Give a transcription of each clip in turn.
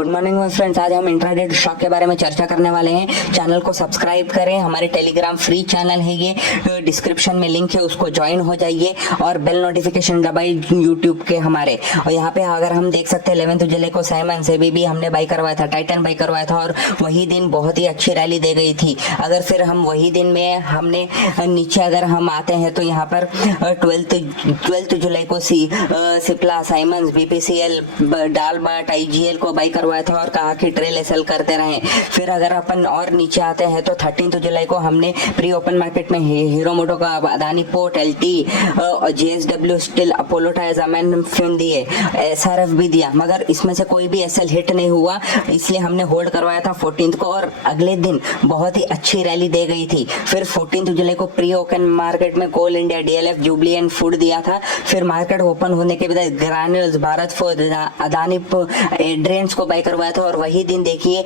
Good morning my friends. आज हम intraday stock के बारे में चर्चा करने वाले हैं। चैनल को सब्सक्राइब करें, हमारे टेलीग्राम फ्री चैनल है, ये डिस्क्रिप्शन में लिंक है, उसको ज्वाइन हो जाइए और बेल नोटिफिकेशन दबाइए यूट्यूब के हमारे। और यहाँ पे अगर हम देख सकते हैं 11 जुलाई को साइमन से भी हमने बाई करवाया था, टाइटन बाई करवाया था और वही दिन बहुत ही अच्छी रैली दे गई थी। अगर फिर हम वही दिन में हमने नीचे अगर हम आते हैं तो यहाँ पर 12 जुलाई को सिप्ला, साइमंस, बीपीसीएल, डालबाट, आईजीएल को बाई करवाया था और कहा कि ट्रेल एसएल करते रहे। फिर अगर अपन और नीचे आते हैं तो 13 जुलाई को हमने प्री ओपन मार्केट में हीरो मोटो का, Adani port, LT, JSW steel, Apollo tyres, अमैन फिल्म दिए, एसआरएफ भी दिया, मगर इसमें से कोई भी एसएल हिट नहीं हुआ, इसलिए हमने होल्ड करवाया था 14 को और अगले दिन बहुत ही अच्छी रैली दे गई थी। फिर 14 जुलाई को प्री ओपन मार्केट में coal India, DLF, Jubilant food दिया था। फिर मार्केट ओपन होने के बाद ग्रैन्यूल्स, भारत फोर्ज, अदानी एड्रेंट्स को बाई करवाया था और वही दिन देखिए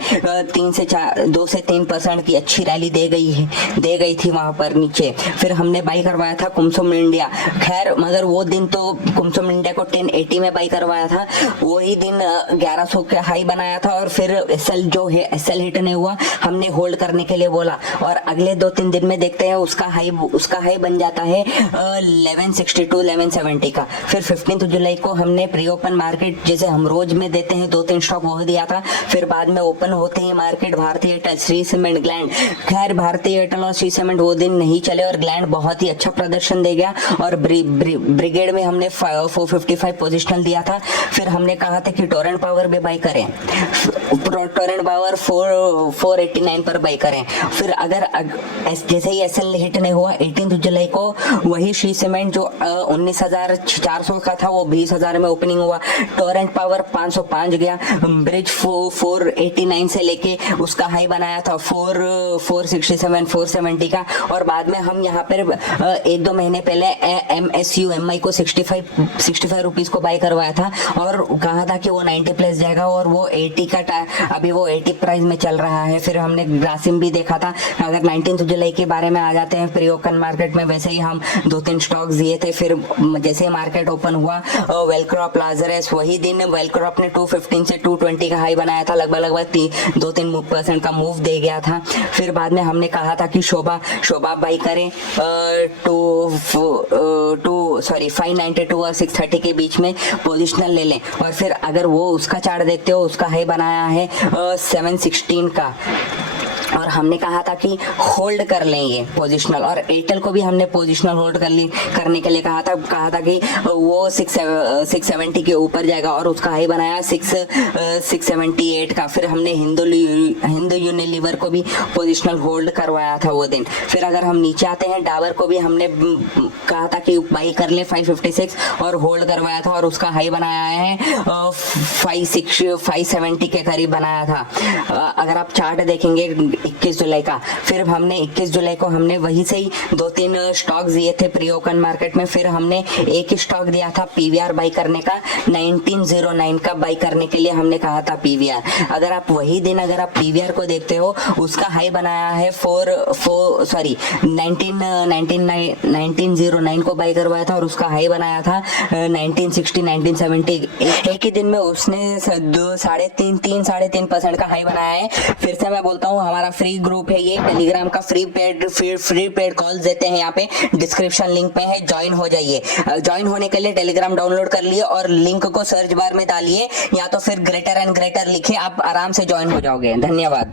2 से 3% की अच्छी रैली दे गई थी वहां पर नीचे। फिर हमने बाई करवाया था कुमसुम इंडिया, खैर मगर वो दिन तो कुमसुम इंडिया को 1080 में बाई करवाया था, वही दिन 1100 का हाई बनाया था और फिर एसएल जो है एसएल हिट नहीं हुआ, हमने होल्ड करने के लिए बोला और अगले 2-3 दिन में देखते हैं उसका हाई बन जाता है 1162, 1170 का। फिर 15 जुलाई को हमने प्री ओपन मार्केट जैसे हम रोज में देते हैं 2-3 स्टॉक वो दिया था। फिर बाद में ओपन होते ही मार्केट भारतीय एयरटेल, श्री सीमेंट, ग्लैंड, खैर भारतीय एयरटेल और श्री सीमेंट वो दिन नहीं चले और ग्लैंड बहुत ही अच्छा प्रदर्शन दे गया और ब्रिगेड में हमने 455 पोजिशनल दिया था। फिर हमने कहा था कि टोरेंट पावर भी बाई करें, टोरेंट पावर 489 पर बाई करें। फिर अगर जैसे ही एसएल हिट नहीं हुआ 18 जुलाई को वही श्री सीमेंट जो 19,400 का था वो 20,000 में ओपनिंग हुआ, टोरेंट पावर 505 गया, ब्रिज 489 से लेके उसका हाई बनाया था 467, 470 का और बाद में हम यहाँ पर 1-2 महीने पहले एमएसयूएमआई को 65 रुपीज को बाई करवाया था और कहा था कि वो 90 प्लस जाएगा और वो 80 का अभी वो 80 प्राइस में चल रहा है। फिर हमने ग्रासिम भी देखा था। अगर 19 जुलाई के बारे में आ जाते हैं प्री ओपन मार्केट में, वैसे ही हम 2-3 स्टॉक्स दिए थे। फिर जैसे मार्केट ओपन हुआ वेलक्रॉप, लाजरस, वही दिन वेलक्रॉप ने 215 से 220 का हाई बनाया था, लगभग 2-3% का मूव दे गया था। फिर बाद में हमने कहा था कि शोभा बाई करें 592 और 630 के बीच में पोजिशनल ले लें और फिर अगर वो उसका चार्ट देखते हो उसका हाई बनाया है 716 का और हमने कहा था कि होल्ड कर लेंगे पोजिशनल और एयरटेल को भी हमने पोजिशनल होल्ड करने के लिए कहा था कि वो 670 के ऊपर जाएगा और उसका हाई बनाया 678 का। फिर हमने हिंदू यूनिलीवर को भी पोजिशनल होल्ड करवाया था वो दिन। फिर अगर हम नीचे आते हैं डाबर को भी हमने कहा था कि बाई कर ले 556 और होल्ड करवाया था और उसका हाई बनाया है 570 के करीब बनाया था। अगर आप चार्ट देखेंगे 21 जुलाई का, फिर हमने 21 जुलाई को हमने वही से ही 2-3 स्टॉक दिए थे प्री ओपन मार्केट में। फिर हमने एक स्टॉक दिया था पीवीआर बाई करने का 1909 का बाई करने के लिए हमने कहा था पीवीआर। अगर आप वही दिन अगर आप पीवीआर को देखते हो उसका हाई बनाया है 1909 को बाई करवाया था और उसका हाई बनाया था 1960, 1970। एक ही दिन में उसने 3.5% का हाई बनाया है। फिर से मैं बोलता हूँ हमारा फ्री ग्रुप है ये, टेलीग्राम का फ्री पेड कॉल्स देते हैं, यहाँ पे डिस्क्रिप्शन लिंक पे है, ज्वाइन हो जाइए। ज्वाइन होने के लिए टेलीग्राम डाउनलोड कर लिए और लिंक को सर्च बार में डालिए या तो फिर ग्रेटर एंड ग्रेटर लिखिए, आप आराम से ज्वाइन हो जाओगे। धन्यवाद।